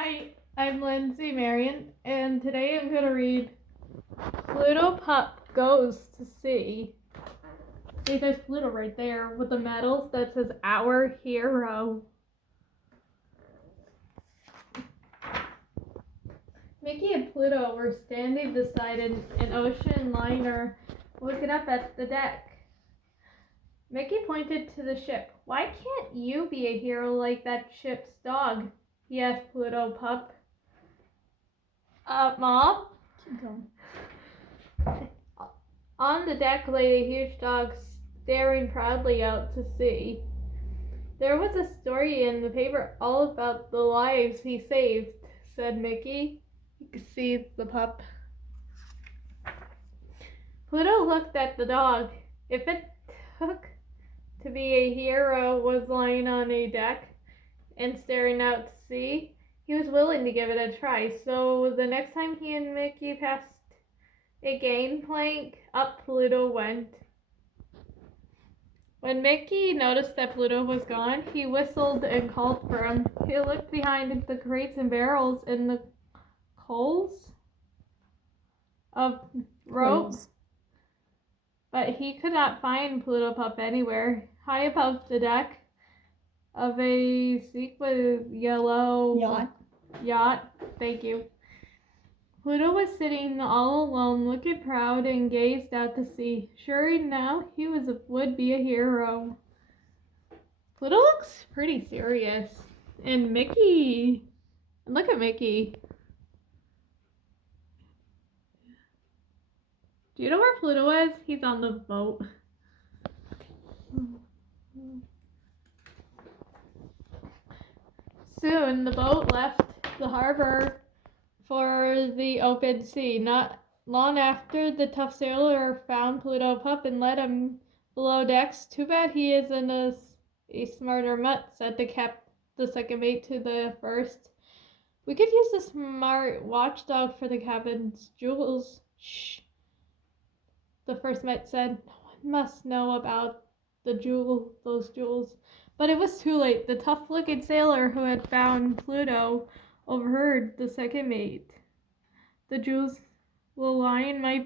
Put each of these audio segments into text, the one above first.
Hi, I'm Lindsay Marion, and today I'm going to read Pluto Pup Goes to Sea. See, there's Pluto right there with the medals that says Our Hero. Mickey and Pluto were standing beside an ocean liner looking up at the deck. Mickey pointed to the ship. Why can't you be a hero like that ship's dog? He asked Pluto Pup. Mom? Keep going. On the deck lay a huge dog staring proudly out to sea. There was a story in the paper all about the lives he saved, said Mickey. You could see the pup. Pluto looked at the dog. If it took to be a hero was lying on a deck and staring out to sea, he was willing to give it a try. So the next time he and Mickey passed a gangplank, up Pluto went. When Mickey noticed that Pluto was gone, he whistled and called for him. He looked behind the crates and barrels and the coils of rope, but he could not find Pluto Pup anywhere. High above the deck of a sequin yellow yacht, thank you. Pluto was sitting all alone, looking proud, and gazed out to sea. Sure now, he would be a hero. Pluto looks pretty serious. And Mickey, look at Mickey. Do you know where Pluto is? He's on the boat. Soon, the boat left the harbor for the open sea. Not long after, the tough sailor found Pluto Pup and led him below decks. Too bad he isn't a smarter mutt, said the second mate to the first. We could use a smart watchdog for the cabin's jewels. Shh, the first mate said. No one must know about those jewels. But it was too late. The tough-looking sailor who had found Pluto overheard the second mate. The jewels will line my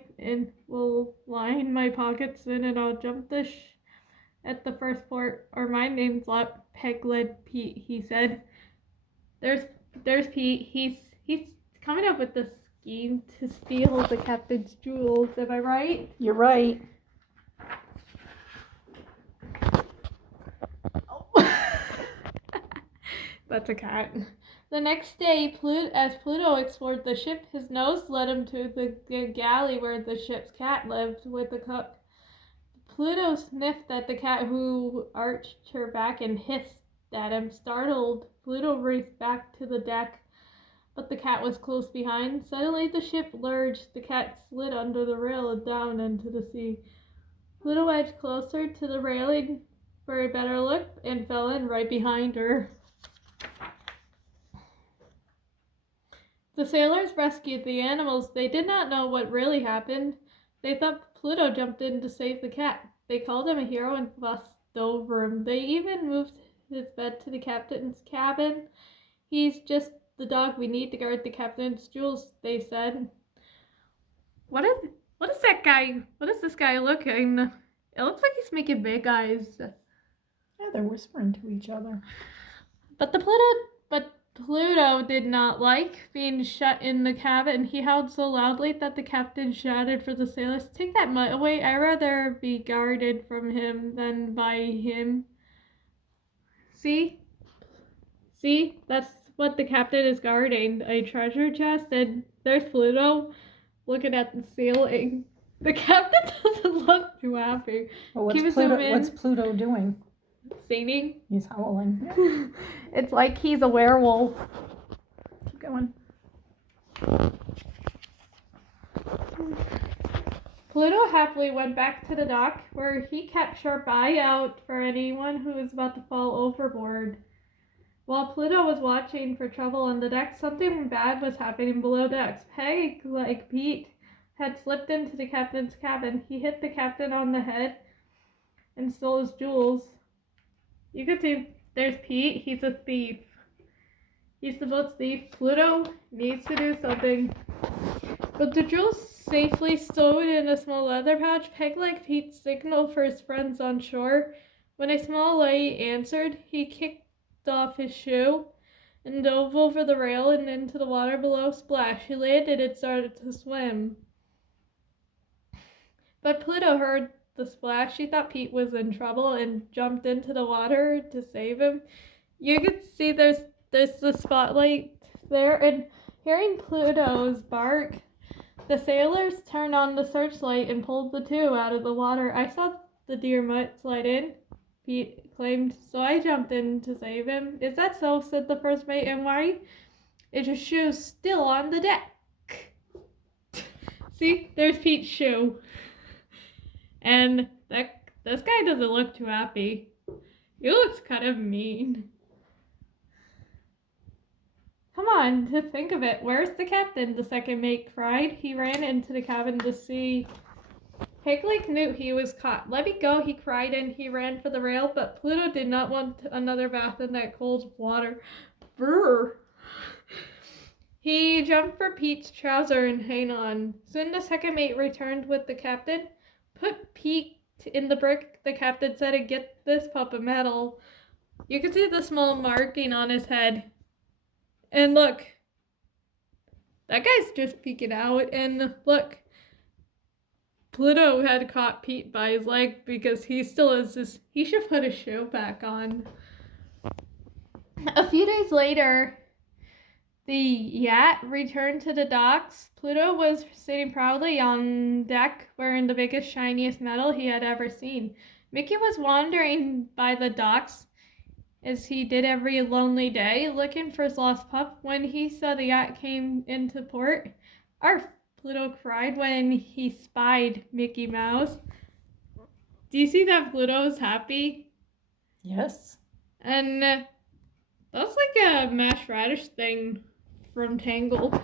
pockets soon, and I'll jump at the first port. Or my name's Pegleg Pete, he said. There's Pete. He's coming up with the scheme to steal the captain's jewels. Am I right? You're right. That's a cat. The next day, as Pluto explored the ship, his nose led him to the galley where the ship's cat lived with the cook. Pluto sniffed at the cat, who arched her back and hissed at him. Startled, Pluto raced back to the deck, but the cat was close behind. Suddenly, the ship lurched. The cat slid under the rail and down into the sea. Pluto edged closer to the railing for a better look and fell in right behind her. The sailors rescued the animals. They did not know what really happened. They thought Pluto jumped in to save the cat. They called him a hero and fussed over him. They even moved his bed to the captain's cabin. He's just the dog we need to guard the captain's jewels, they said. What is this guy looking? It looks like he's making big eyes. Yeah, they're whispering to each other. But Pluto did not like being shut in the cabin. He howled so loudly that the captain shouted for the sailors, "Take that mutt away. I'd rather be guarded from him than by him." See, that's what the captain is guarding, a treasure chest, and there's Pluto looking at the ceiling. The captain doesn't look too happy. Well, what's Pluto doing? Singing. He's howling. Yeah. It's like he's a werewolf. Keep going. Pluto happily went back to the dock, where he kept sharp eye out for anyone who was about to fall overboard. While Pluto was watching for trouble on the deck, something bad was happening below decks. Pegleg Pete had slipped into the captain's cabin. He hit the captain on the head and stole his jewels. You can see there's Pete. He's a thief. He's the boat's thief. Pluto needs to do something. But the drill safely stowed in a small leather pouch, Peg-Leg Pete signaled for his friends on shore. When a small light answered, he kicked off his shoe and dove over the rail and into the water below. Splash! He landed and started to swim. But Pluto heard the splash. She thought Pete was in trouble and jumped into the water to save him. You can see there's the spotlight there, and hearing Pluto's bark, the sailors turned on the searchlight and pulled the two out of the water. I saw the dear mutt slide in, Pete claimed, so I jumped in to save him. Is that so? Said the first mate. And why is your shoe still on the deck? See, there's Pete's shoe. And this guy doesn't look too happy. He looks kind of mean. Come on, to think of it, where's the captain? The second mate cried. He ran into the cabin to see. Peg-Leg knew he was caught. Let me go, he cried, and he ran for the rail, but Pluto did not want another bath in that cold water. Brr. He jumped for Pete's trouser and hang on. Soon the second mate returned with the captain. Put Pete in the brick, the captain said, and get this pup a medal. You can see the small marking on his head. And look, that guy's just peeking out. And look, Pluto had caught Pete by his leg because he still has this. He should put his shoe back on. A few days later, the yacht returned to the docks. Pluto was sitting proudly on deck, wearing the biggest, shiniest medal he had ever seen. Mickey was wandering by the docks, as he did every lonely day, looking for his lost pup. When he saw the yacht came into port, "Arf!" Pluto cried when he spied Mickey Mouse. Do you see that Pluto's happy? Yes. And that's like a mashed radish thing from Tangled.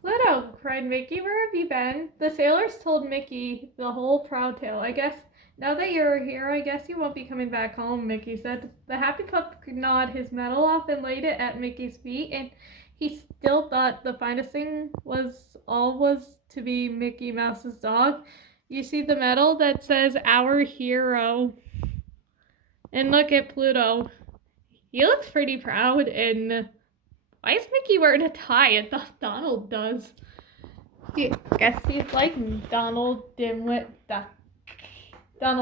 Pluto, cried Mickey, where have you been? The sailors told Mickey the whole proud tale. I guess now that you're here, I guess you won't be coming back home, Mickey said. The happy pup gnawed his medal off and laid it at Mickey's feet, and he still thought the finest thing was to be Mickey Mouse's dog. You see the medal that says, "Our hero." And look at Pluto. He looks pretty proud, and why is Mickey wearing a tie? I thought Donald does. I guess he's like Donald Dimwit Duck. Donald